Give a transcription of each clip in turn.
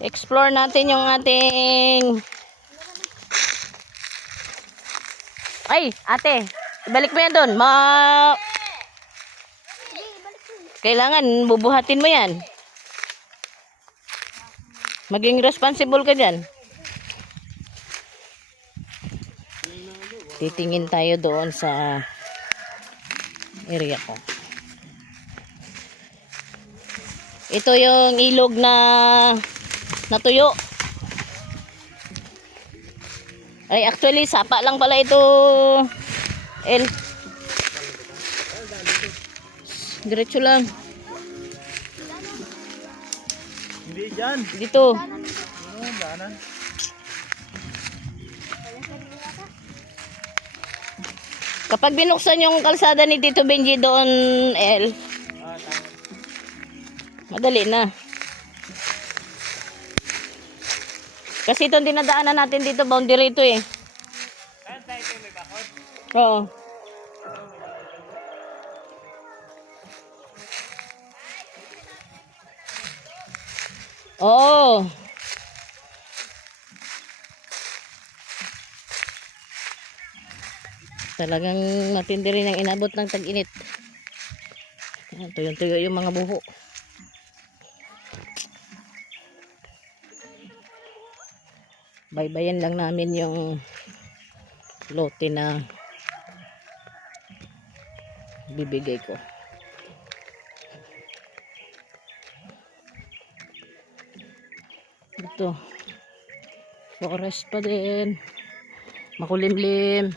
Explore natin yung ating... Ay, ate. Ibalik mo yan doon. Kailangan bubuhatin mo yan. Maging responsible ka dyan. Titingin tayo doon sa area ko. Ito yung ilog na natuyo. Ay, actually, sapa lang pala ito. Diretso lang. Hindi dyan. Dito. Daanan. Kapag binuksan yung kalsada ni Tito Benji doon, madali na. Kasi itong dinadaanan natin dito, boundary ito eh. Oo. Oo. Talagang matindi rin ang inabot ng tag-init. Tuyong-tuyo yung mga buho. Baybayan lang namin yung lote na bibigay ko. Ito. Forest pa din. Makulimlim.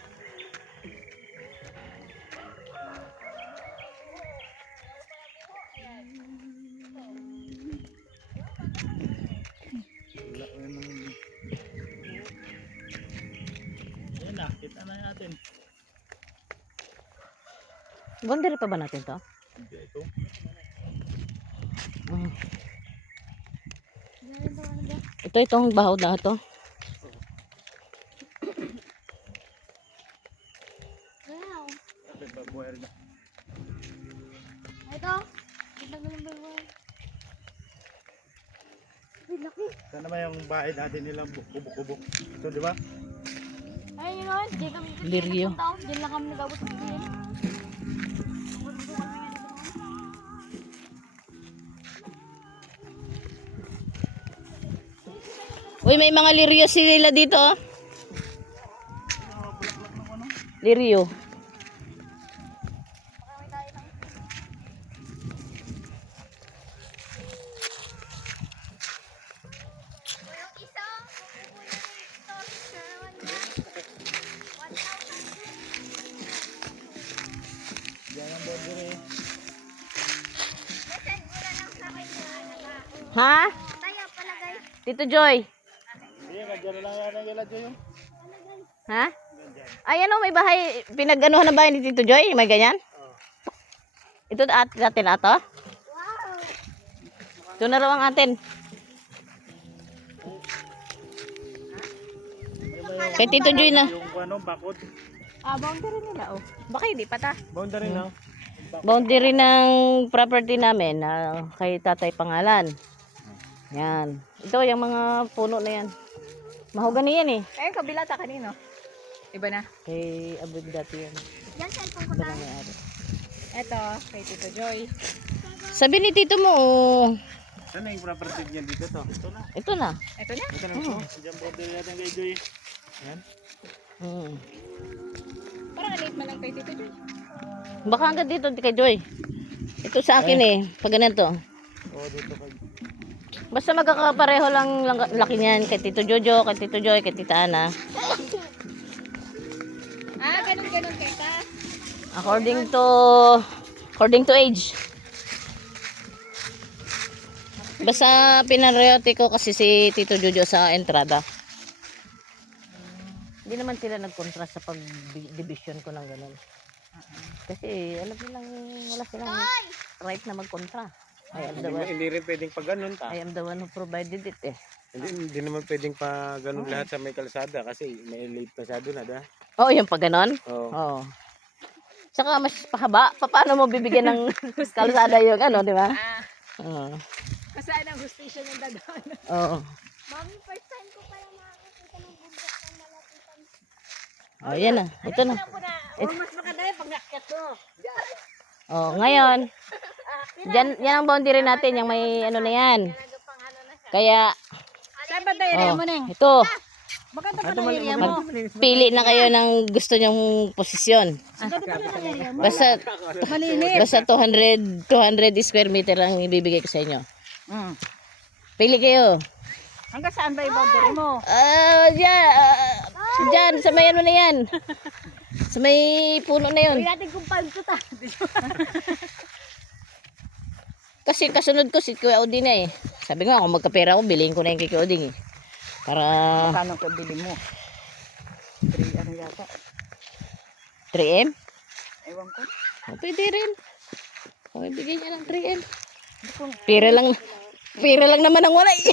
Ayan na, kita na natin. Boundary pa ba natin to? Hindi, ito. Itong bahaw na to. Ito. Sana ba yung bahay natin nilang kubo-kubo? Ito, di ba? Ayun yun. Di kami Lirio. Diyan lang kami nag-abot sa bibili. Uy, may mga lirio sila dito. Oh. Lirio. Ha? Tayo pala guys. Tito Joy. Hindi, dyan lang yan ang iladyo yung. Ha? Ay, ano, may bahay. Pinag-anuhan na bahay ni Tito Joy? May ganyan? Ito atin na to? Wow. Ito na raw ang atin. Kay Tito Joy na. Yung ano, bakod. Boundary nila oh. Baka hindi pa ta. Boundary na. Boundary ng property namin na kay Tatay Pangalan. Yan. Ito yung mga puno na yan. Mahogany yan eh. Ayun, kabila ta kanino? Iba na. Kay Abud dati yan. Yan, cellphone ko Ito ta. na may-ari. Ito, kay Tito Joy. Sabi ni Tito mo, oh, Saan na yung property niya dito to? Ito na. ito na. Ito na? Ito na ito. Diyan boundary natin kay Joy. Yan. Hmm. Parang late man lang kay Tito Joy. Baka hanggang dito kay Joy. Ito sa akin eh. Pag ganito. Oo, dito kay. Basta magkakapareho lang laki niyan. Kay Tito Jojo, kay Tito Joy, kay Tita Ana. Ganun kay ka. According to age. Basta pinareote ko kasi si Tito Jojo sa entrada. Hindi naman sila nagkontra sa pag-division ko ng ganun. Kasi alam nilang wala silang right na magkontra. Hindi rin pwedeng pag ganun ta. I am the one who provided it eh. Hindi naman pwedeng pa ganun lahat sa may kalsada kasi may late masyado na da. Oo, yung pag ganon? Oo. Oo. Saka mas pahaba. Paano mo bibigyan ng kalsada yung ano, di ba? Oo. Saan ang hustisya ng dadaan? Oo. Mami, first time ko pala makakita ng bundok ng malapitan. Oh, yan na. Ito na. Mas makadaya pag nakyat ko. Oh, ngayon. Yan ang boundary natin, yung may ano na yan. Kaya, Saan ba area oh, mo neng? ito. Maganda pa ng area mo. Pili na kayo ng gusto nyong posisyon. Maganda pa ng area mo. Basta, Malinis. basta 200 square meter ang ibibigay ko sa inyo. Mm. Pili kayo. Hanggang saan ba yung boundary mo? Diyan, sa may ano na yan. Sa may puno na yun. Huwag natin kung paano ta. Kasi kasunod ko si Kuya Oding na eh. Sabi nga, kung magkapera ako, bilhin ko na yung kay Kuya Oding eh. Para Paano ka bili mo? 3 ano yata? 3M? Ewan ko. Oh, pwede rin. Okay, bigyan niya ng 3M. Pira lang naman ang wala eh.